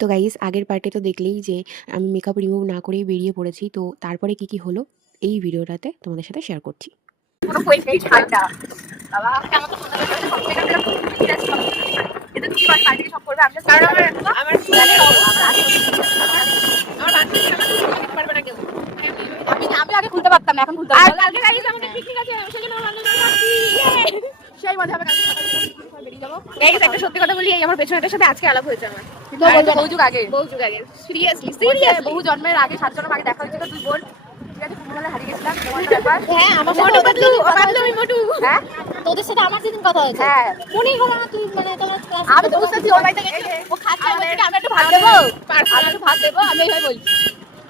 তো গাইস, আগের পার্টে তো দেখলেই যে আমি মেকআপ রিমুভ না করেই বেরিয়ে পড়েছি। তো তারপরে কি হলো এই ভিডিওটাতে তোমাদের সাথে শেয়ার করছি। পুরো পরিষ্কার ঠান্ডা বাবা আমার তো সন্ধ্যাবেলা সব মেকআপ সব এটা কি হয় বাড়ি সব করবে আমি কারণ আমার চুলের অবস্থা আমার বাচ্চা আমার চুল খুলতে পারবে না কেউ আমি আগে খুলতে পারতাম না এখন খুলতে পারবো আর কালকে গাইস আমাদের পিকনিক আছে সেজন্য আমরা বান্ধবীরা যাচ্ছি সেই মজা হবে কালকে সকালে বেরিয়ে যাবো গাইস একটা সত্যি কথা বলি এই আমার পেছনেটার সাথে আজকে আলাপ হয়েছে আমার বহু যুগ আগে সিরিয়াসলি বহু জন্মের আগে 7 জন্ম আগে দেখা হয়েছিল দুই বোন ঠিক আছে কুমিল্লায় হারিয়ে গেছিলাম হ্যাঁ আমার মোটু পাতলু আমি মোটু হ্যাঁ তোদের সাথে আমার যেদিন কথা হয়েছে হ্যাঁ মনেই হলো না তুই মানে তোমার আমি তো বুঝতেছি ওর বাড়িতে গেছি ও খাচ্ছে বলছে আমরা একটু ভাত দেবো আমি একটু ভাত দেবো আমি এইভাবে বলছি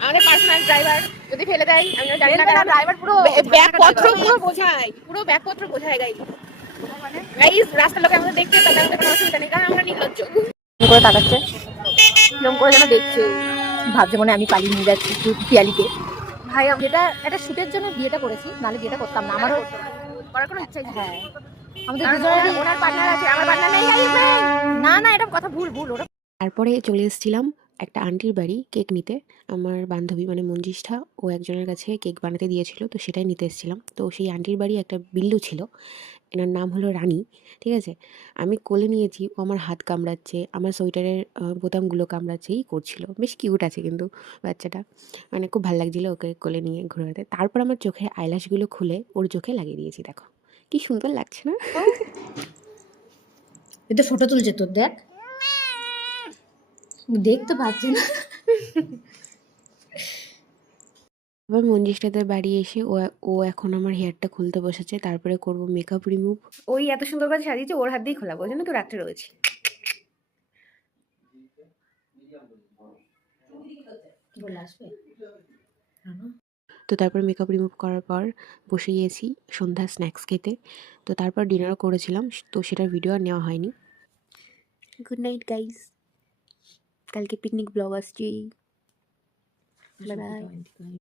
আমাদের পার্সোনাল ড্রাইভার যদি ফেলে দেয় আমি জানি না ড্রাইভার পুরো ব্যাগপত্র পুরো ব্যাগপত্র বোঝায় গাইস গাইস রাস্তার লোকে আমাদের দেখতে তাদের আমাদের কোনো অসুবিধা নেই কারণ আমরা নির্লজ্জ করে তাকাচ্ছে কিরম করে যেন দেখছে ভাবছে মনে আমি পালিয়ে নিয়ে যাচ্ছি পিয়ালিকে ভাই যেটা একটা শুটের জন্য বিয়েটা করেছি নাহলে বিয়েটা করতাম না আমারও করার কোনো ইচ্ছা হ্যাঁ আমাদের দুজনের ওনার পার্টনার আছে আমার পার্টনার নেই না না এটা কথা ভুল ওটা। তারপরে চলে এসেছিলাম একটা আন্টির বাড়ি কেক নিতে। আমার বান্ধবী মানে মঞ্জিষ্ঠা ও একজনের কাছে কেক বানাতে দিয়েছিল, তো সেটাই নিতে এসেছিলাম। তো সেই আন্টির বাড়ি একটা বিল্লু ছিল, এনার নাম হলো রানী। ঠিক আছে, আমি কোলে নিয়েছি, ও আমার হাত কামড়াচ্ছে, আমার সোয়েটারের বোতামগুলো কামড়াচ্ছে, এই করছিল। বেশ কিউট আছে কিন্তু বাচ্চাটা, মানে খুব ভালো লাগছিলো ওকে কোলে নিয়ে ঘুরে বেড়াতে। তারপর আমার চোখের আইল্যাশগুলো খুলে ওর চোখে লাগিয়ে দিয়েছি। দেখো কি সুন্দর লাগছে না? এটা ফটো তুলছে তোর, দেখ দেখতে পাচ্ছি না। আবার মঞ্জিষ্ঠাদের বাড়ি এসে ও এখন আমার হেয়ারটা খুলতে বসেছে, তারপরে করব মেকআপ রিমুভ। ওই এত সুন্দর করে সাজিয়েছে, ওর হাত দিয়েই খোলাবো, ওই জন্য তো রাত্রে রয়েছি। তো তারপর মেকআপ রিমুভ করার পর বসে গিয়েছি সন্ধ্যা স্ন্যাক্স খেতে। তো তারপর ডিনারও করেছিলাম, তো সেটার ভিডিও আর নেওয়া হয়নি। গুড নাইট গাইস, কালকে পিকনিক ব্লগ আসছি। Bye bye.